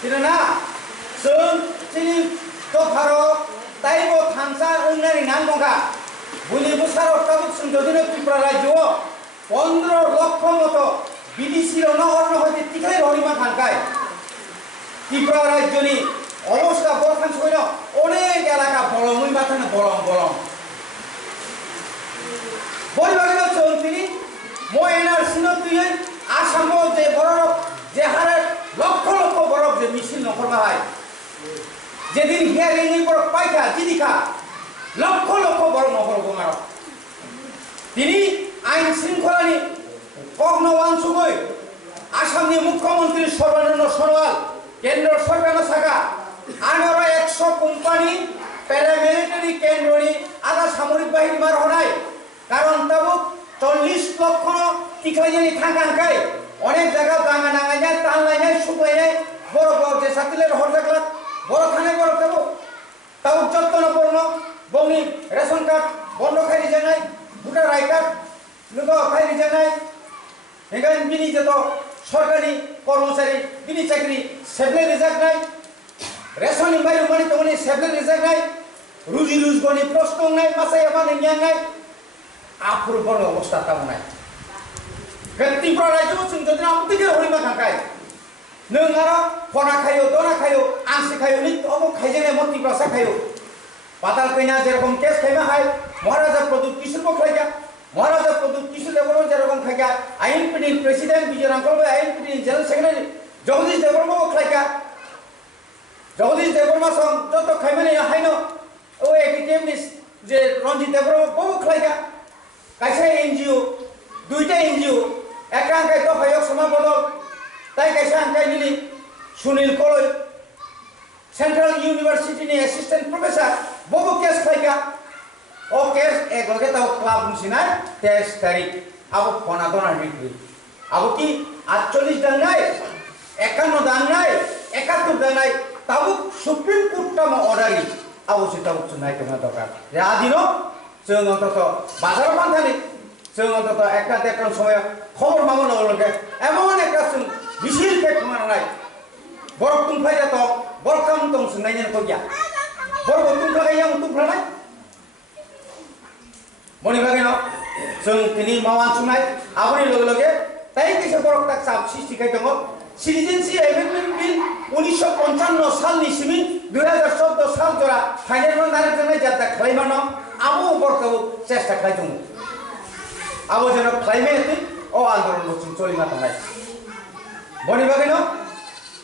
Tirana, Sun, Chini, Toparo, Taibo, Tansa, Ungari, Nangonga, Buni Busaro, Tabuk, Sundodino, Pipra, Jo, Pondro, Lokomoto, BDC, no or Tika, Horima Tankai, Pipra, Joni, almost a Bolkan Soino, Ole Galaka, Bolong, Matan, Bolong. Bolivarian Sontini, Mo NRC, Asamo, the Borok, the Harat, Loko Borok, the mission of Hormahai. They didn't hear any for Paika, Tidika, Loko Borok of Hormaro. Dini, I'm Sinkolani, Ogno one Sugoi, Asam Mukomon, Sorano Sorwal, Kendor Tamo Sakha, Anora Exo Company, Paramilitary Kendori, other Samurai by Maronai, Karon Tabuk, 40 লক্ষ টিকাইনি থাকাঙ্কাই অনেক জায়গা দাঙ্গা নাঙ্গা টান লাইনে শুকাই যায় বড় বড় যে সাতিলের হরজাকলা বড় খানে বড় দেব তাও যত্ন পূর্ণ বমি রেশন কার্ড বন্ধ খাই জানাই ভোটার আই কার্ড লোক খাই জানাই এখানে বিনি যত সরকারি কর্মচারী বিনি চাকরি সেবলে রিজার্ভ নাই রেশন বাইরে মানে তো মানে সেবলে রিজার্ভ নাই রুজি রুজগনি প্রশ্ন নাই মাসাই আমার জ্ঞান নাই Apur bono osta tamu nai. Ganti pradai tu sungguh tidak mungkin kita hori makan kai. Nengara pona kayu, dona kayu, angsi kayu ni, omo kayu ni moti prasa kayu. Patal kenya jerokom kes kayu mahai, Maharaja produk kisul bo kaya, Maharaja produk kisul lebolon jerokom kaya. Ain pidin presiden bijaran kolbe, ain pidin general secretary, Jagdish Debbarma bo kaya. Jagdish Debbarma song, joto kayu ni ahai no, oh ekdem ni je Ranjit Debbarma bo kaya. Kaisa NGO, duita NGO, ekang kai to hayok sama bodol, tai kaisa angkai nini, Sunil Koloi, Central University ni assistant professor, bobo kes kaika, o kes ekloge tau club musinai, tes tarik, abu ponadona degree, abu ki 48 dangai, 51 dangai, 71 dangai, tabu Supreme Court tamo orderi, abu si tabu sunai kena dokar, jadi no. जों অন্তত বাজার বান্ধানি जों অন্তত একটা দেখলাম সময় খবর মামলা লগে এমন একটা মিছিল কে খমানাই বরক তুমফাই যাত বরকাম তং সুনাইনে কইয়া বরক তুমফাই yang তুমফানাই মনি ভাগে ন जों তিনি মাওয়ান সুনাই আপনি লগে লগে তাই কিছু বরক তাক চাপ সৃষ্টি খাই দङ সিটিজেনশিপ এমেন্ডমেন্ট বিল 1955 সাল নিসিমি 2014 সাল জরা ফাইনাল দাঁড়ে জন্য যাতা খাইমানো Amu bertahu cesta kaitung. Amu jangan climate oh andorong muncul coli mata nai. Boni bagino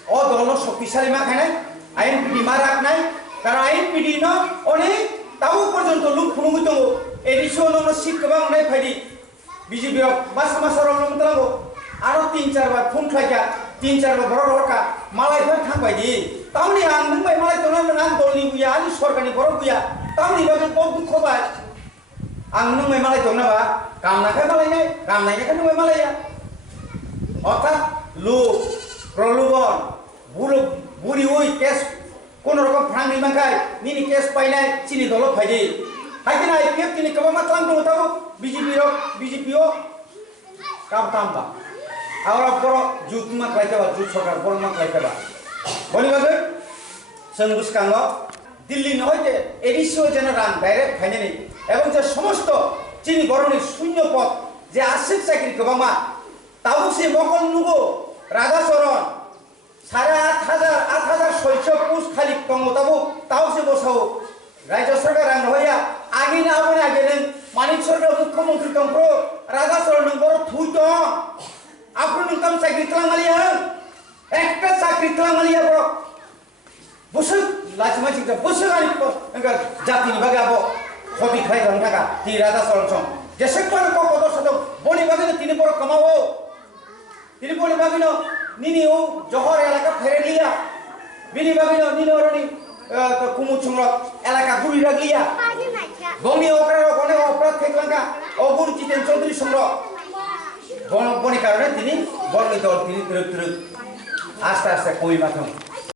oh dolo sokisari makanai. Ain pidi marak nai. Karena ain pidi no oni tahu perjanto luk punung itu. Edison nomor sip kebang nai padi. Biji biok masa orang telango. Aro 3-4 bar phone kaya 3-4 bar borok ka malai pun thang padi. Tahu ni ang nungbai malai tonan nang doli buya ani sorkani borok buya. Tahu ni bagai bau khobai, ang nung malai dong na ba, kam na kai malai nai, kam nai kan nung malai ya. Otak lu, prolubon, buri ui kes, kono rokok perang ni mangkai, ni kes pai nai, sini dolok pai di. Hai kena IPF kini kau matlang tu tahu, BJP kam tambah. Awak borok jut mak lai keba, jut sokar borok mak lai keba. Boleh bagai, senggus kanggo. Delhi নহইতে এডিসিও general direct finally এবং যে সমস্ত চিনি বরণের শূন্য পদ যে আশিক চাকরি গোবামা তাও সে মকল নুগো রাজাচরণ 8,500 পুষ খালি কমতাবো তাও সে বসাও রাজ্য সরকার আং হইয়া আগে না আপনি আগে নেন মানিক সরকার মুখ্যমন্ত্রী তন্ত্র রাজাচরণ বড় থুই তো আপনি নতুন চাকরি খালামালিয়া একটা চাকরি খালামালিয়া বড় বসে লাজমা চিন্তা বসে গাড়ি enggak জাতি নিবাগে আবো ক্ষতি খাই রং টাকা তি রাজা সরঞ্চম যে সেক্টর কো কত শত বনি বাগে তিনি বড় কামাও তিনি বনি বাগে নিনি ও জহর এলাকা ফেরে লিয়া বিনি বাগে নিনি ওরনি কুমু সংরক এলাকা গুড়ি রাগলিয়া বনি ওকরা গনে অপরাধ খাইলাঙ্কা অগুর জিতেন চৌধুরী সংরক বনি কারণে তিনি বর্ণিত তিনি আস্তে আস্তে কই মাথম